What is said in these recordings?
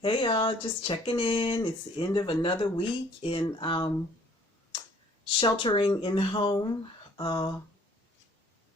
Hey y'all, just checking in. It's the end of another week in sheltering in home. Uh,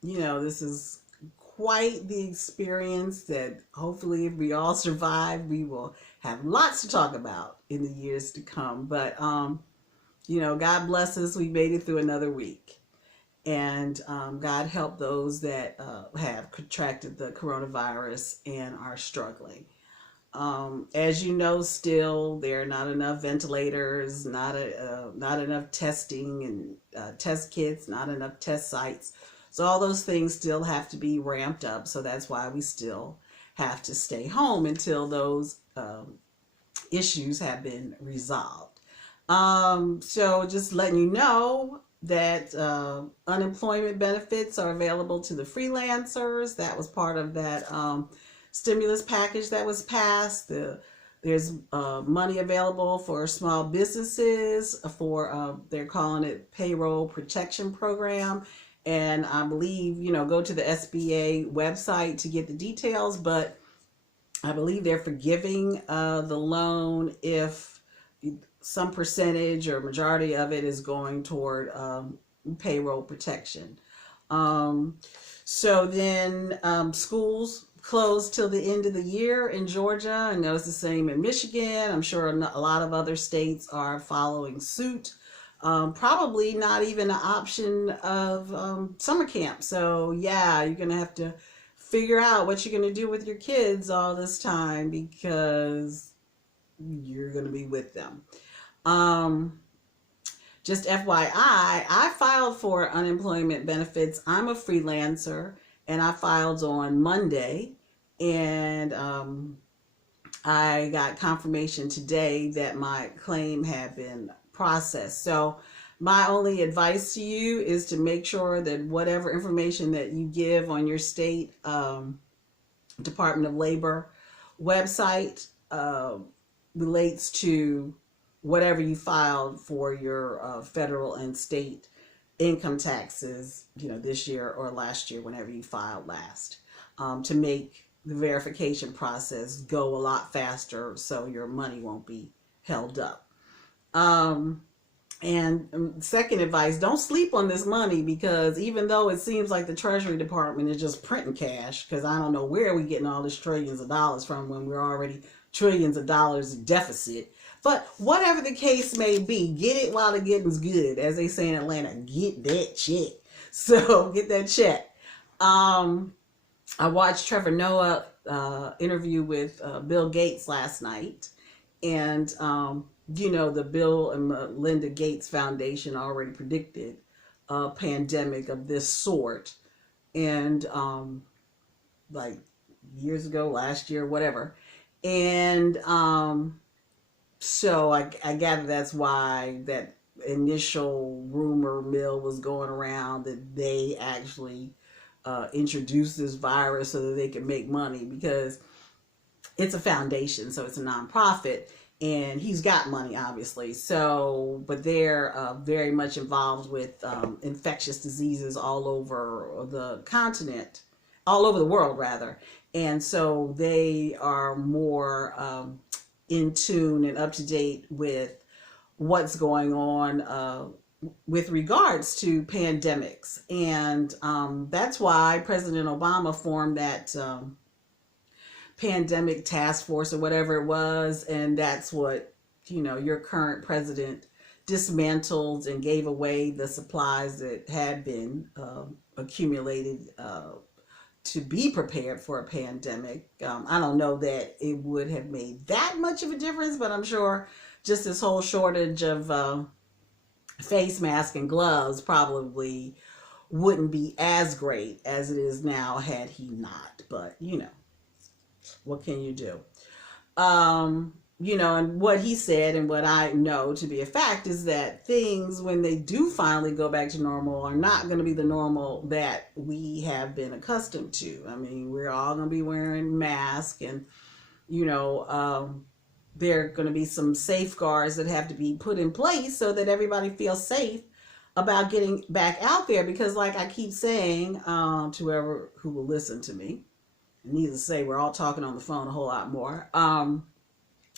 this is quite the experience that hopefully if we all survive, we will have lots to talk about in the years to come. But God bless us. We made it through another week. And God help those that have contracted the coronavirus and are struggling. As you know, still there are not enough ventilators, not enough testing and test kits, not enough test sites. So all those things still have to be ramped up. So that's why we still have to stay home until those issues have been resolved. So just letting you know that unemployment benefits are available to the freelancers. That was part of that stimulus package that was passed. There's money available for small businesses for they're calling it payroll protection program. And I believe, go to the SBA website to get the details, but I believe they're forgiving the loan if some percentage or majority of it is going toward payroll protection. Um, so then schools closed till the end of the year in Georgia. I know it's the same in Michigan. I'm sure a lot of other states are following suit. Probably not even an option of summer camp. So yeah, you're gonna have to figure out what you're gonna do with your kids all this time because you're gonna be with them. Um, just FYI, I filed for unemployment benefits. I'm a freelancer and I filed on Monday. And I got confirmation today that my claim had been processed. So, my only advice to you is to make sure that whatever information that you give on your state Department of Labor website relates to whatever you filed for your federal and state income taxes, this year or last year, whenever you filed last, to make the verification process go a lot faster so your money won't be held up. Um, and second advice, don't sleep on this money because even though it seems like the Treasury Department is just printing cash, because I don't know where we're getting all this trillions of dollars from when we're already trillions of dollars in deficit. But whatever the case may be, get it while the getting's good. As they say in Atlanta, get that check. So get that check. Um, I watched Trevor Noah interview with Bill Gates last night, and the Bill and Melinda Gates Foundation already predicted a pandemic of this sort, and like years ago, last year, whatever, and so I gather that's why that initial rumor mill was going around that they actually introduced this virus so that they could make money because it's a foundation, so it's a nonprofit, and he's got money, obviously. So, but they're very much involved with infectious diseases all over the continent, all over the world, rather. And so they are more in tune and up to date with what's going on with regards to pandemics. And that's why President Obama formed that pandemic task force or whatever it was. And that's what, your current president dismantled and gave away the supplies that had been accumulated to be prepared for a pandemic. I don't know that it would have made that much of a difference, but I'm sure just this whole shortage of face mask and gloves probably wouldn't be as great as it is now had he not. But, what can you do? And what he said and what I know to be a fact is that things, when they do finally go back to normal, are not going to be the normal that we have been accustomed to. I mean, we're all going to be wearing masks and, you know, there are going to be some safeguards that have to be put in place so that everybody feels safe about getting back out there. Because, like I keep saying to whoever who will listen to me, needless to say, we're all talking on the phone a whole lot more.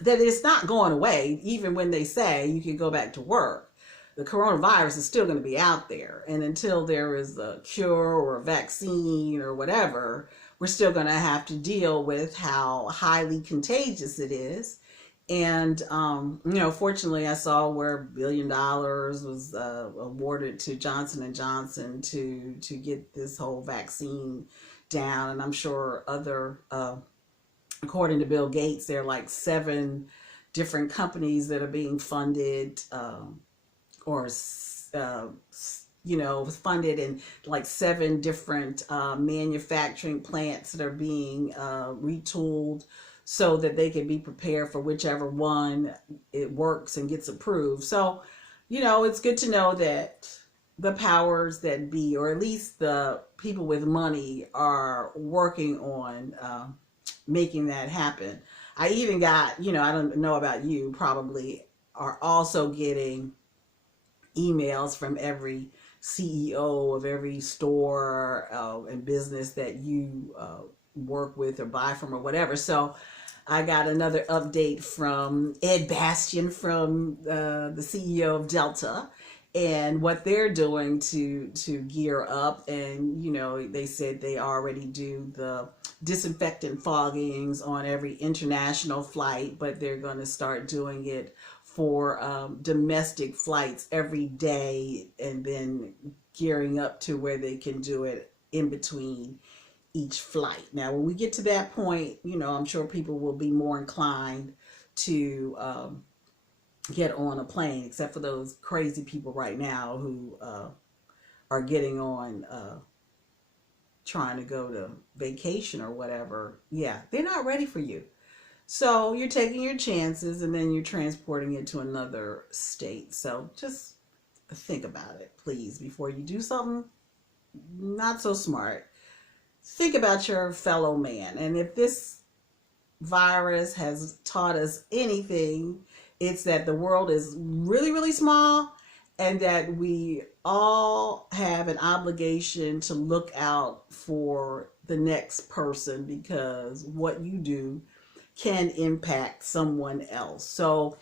that it's not going away. Even when they say you can go back to work, the coronavirus is still going to be out there. And until there is a cure or a vaccine or whatever, we're still going to have to deal with how highly contagious it is. And fortunately, I saw where $1 billion was awarded to Johnson and Johnson to get this whole vaccine down. And I'm sure other, according to Bill Gates, there are like 7 different companies that are being funded, or funded in like 7 different manufacturing plants that are being retooled so that they can be prepared for whichever one it works and gets approved. So, it's good to know that the powers that be, or at least the people with money, are working on making that happen. I even got, I don't know about you, probably are also getting emails from every CEO of every store and business that you work with or buy from or whatever. So I got another update from Ed Bastian, from the CEO of Delta, and what they're doing to gear up. And they said they already do the disinfectant foggings on every international flight, but they're going to start doing it for domestic flights every day, and then gearing up to where they can do it in between each flight. Now, when we get to that point, I'm sure people will be more inclined to get on a plane, except for those crazy people right now who are getting on trying to go to vacation or whatever. Yeah, they're not ready for you. So you're taking your chances, and then you're transporting it to another state. So just think about it, please, before you do something not so smart. Think about your fellow man. And if this virus has taught us anything, it's that the world is really, really small, and that we all have an obligation to look out for the next person, because what you do can impact someone else. So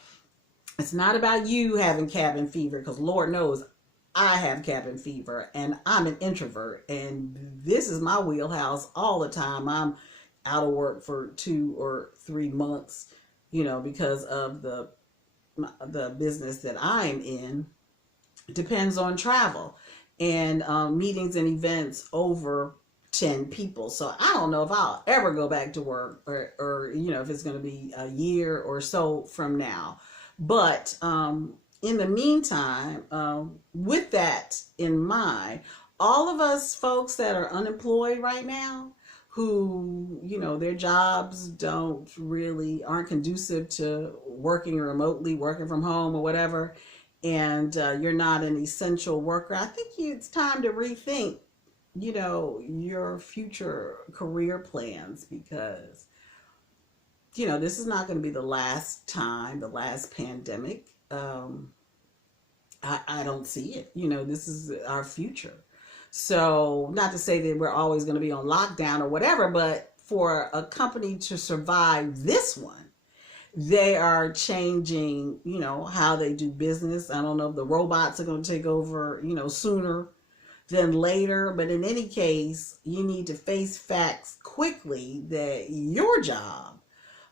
it's not about you having cabin fever, because Lord knows I have cabin fever, and I'm an introvert, and this is my wheelhouse all the time. I'm out of work for 2 or 3 months, because of the business that I'm in. It depends on travel and meetings and events over 10 people. So I don't know if I'll ever go back to work, or if it's going to be a year or so from now. But in the meantime, with that in mind, all of us folks that are unemployed right now, who, their jobs aren't conducive to working remotely, working from home or whatever, and you're not an essential worker, I think it's time to rethink your future career plans, because this is not going to be the last pandemic. I don't see it. This is our future. So, not to say that we're always going to be on lockdown or whatever, but for a company to survive this one, they are changing, how they do business. I don't know if the robots are going to take over, sooner than later. But in any case, you need to face facts quickly that your job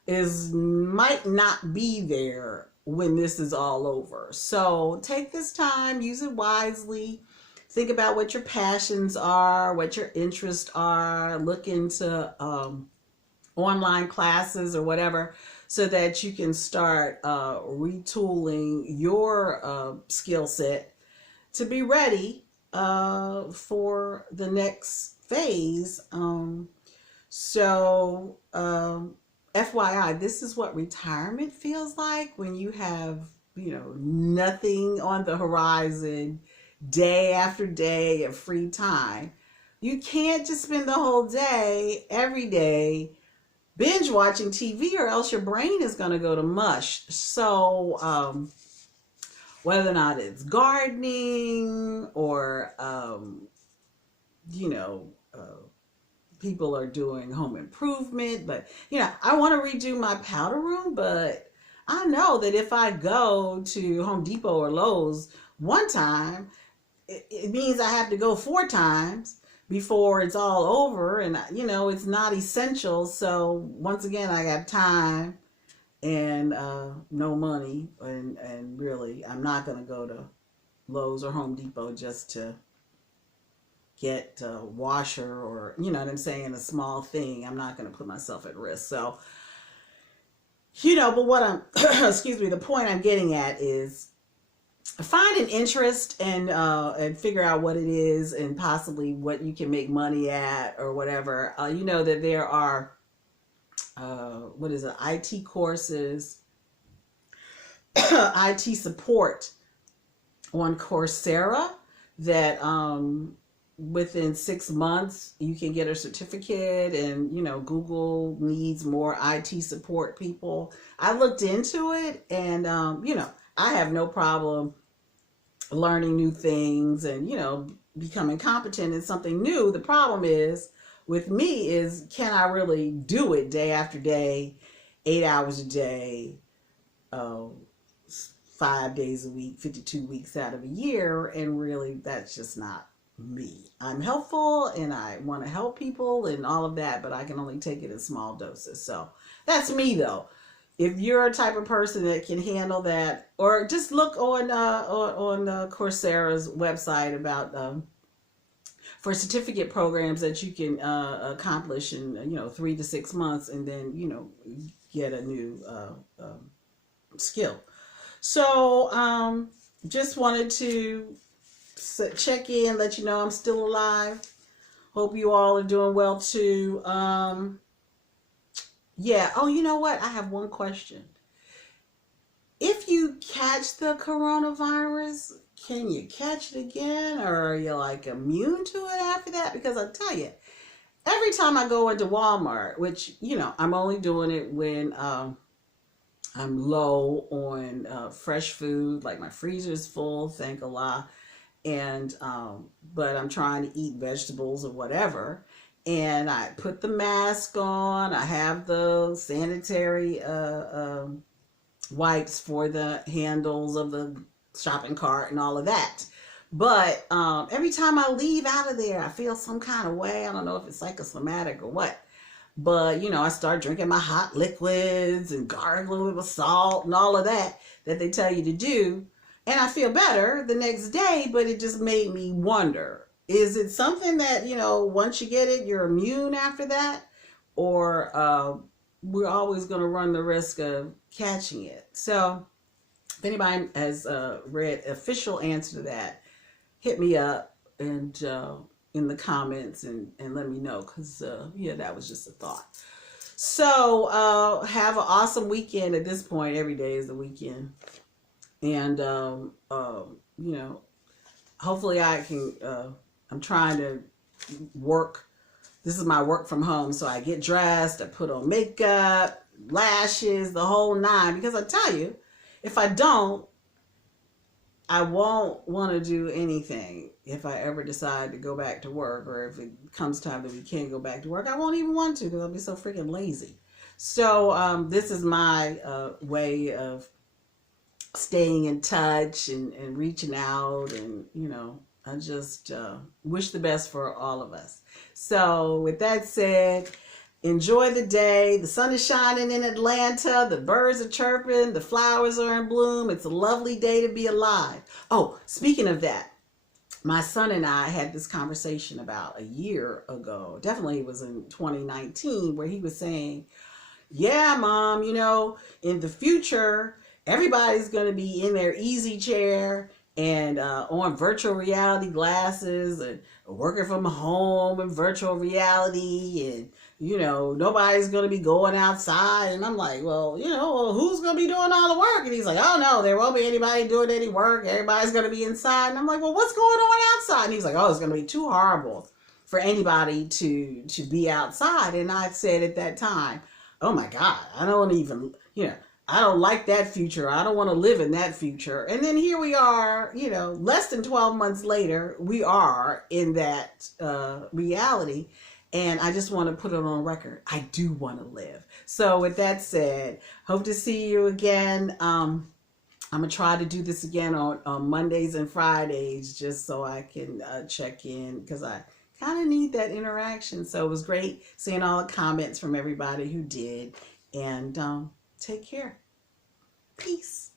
might not be there when this is all over. So take this time, use it wisely. Think about what your passions are, what your interests are. Look into online classes or whatever, so that you can start retooling your skill set to be ready for the next phase. FYI, this is what retirement feels like when you have, nothing on the horizon, day after day of free time. You can't just spend the whole day, every day, binge watching TV, or else your brain is going to go to mush. So, whether or not it's gardening or, people are doing home improvement, but I want to redo my powder room, but I know that if I go to Home Depot or Lowe's one time, it means I have to go 4 times before it's all over. And, it's not essential. So once again, I got time and no money. And really, I'm not going to go to Lowe's or Home Depot just to get a washer or, you know what I'm saying, a small thing. I'm not going to put myself at risk. So, but what I'm, excuse me, the point I'm getting at is find an interest and figure out what it is and possibly what you can make money at or whatever. That there are, IT courses, IT support on Coursera that within 6 months you can get a certificate, and Google needs more IT support people. I looked into it, and I have no problem learning new things and becoming competent in something new. The problem is with me is, can I really do it day after day, 8 hours a day, 5 days a week, 52 weeks out of a year? And really, that's just not me. I'm helpful and I want to help people and all of that, but I can only take it in small doses. So that's me, though. If you're a type of person that can handle that, or just look on Coursera's website about for certificate programs that you can accomplish in 3 to 6 months, and then get a new skill. So just wanted to check in, let you know I'm still alive. Hope you all are doing well too. Yeah. Oh, you know what? I have one question. If you catch the coronavirus, can you catch it again, or are you like immune to it after that? Because I tell you, every time I go into Walmart, which I'm only doing it when I'm low on fresh food, like my freezer's full, thank Allah. And but I'm trying to eat vegetables or whatever, and I put the mask on. I have the sanitary wipes for the handles of the shopping cart and all of that. But every time I leave out of there, I feel some kind of way. I don't know if it's psychosomatic or what, but I start drinking my hot liquids and gargling with salt and all of that they tell you to do. And I feel better the next day, but it just made me wonder, is it something that, once you get it, you're immune after that? Or we're always going to run the risk of catching it? So if anybody has read official answer to that, hit me up and in the comments and let me know, because, that was just a thought. So have an awesome weekend. At this point, every day is the weekend. And, hopefully I can, I'm trying to work. This is my work from home. So I get dressed, I put on makeup, lashes, the whole nine. Because I tell you, if I don't, I won't want to do anything. If I ever decide to go back to work, or if it comes time that we can't go back to work, I won't even want to, because I'll be so freaking lazy. So this is my way of staying in touch and reaching out, and I just wish the best for all of us. So with that said, enjoy the day. The sun is shining in Atlanta, the birds are chirping, the flowers are in bloom. It's a lovely day to be alive. Oh, speaking of that, my son and I had this conversation about a year ago, definitely it was in 2019, where he was saying, yeah, Mom, in the future, everybody's going to be in their easy chair and on virtual reality glasses and working from home and virtual reality, and nobody's going to be going outside. And I'm like, well, who's going to be doing all the work? And he's like, oh no, there won't be anybody doing any work. Everybody's going to be inside. And I'm like, well, what's going on outside? And he's like, oh, it's going to be too horrible for anybody to be outside. And I said at that time, oh my God, I don't even, I don't like that future. I don't want to live in that future. And then here we are, less than 12 months later, we are in that reality. And I just want to put it on record. I do want to live. So with that said, hope to see you again. I'm gonna try to do this again on Mondays and Fridays, just so I can check in, because I kind of need that interaction. So it was great seeing all the comments from everybody who did. And take care. Peace.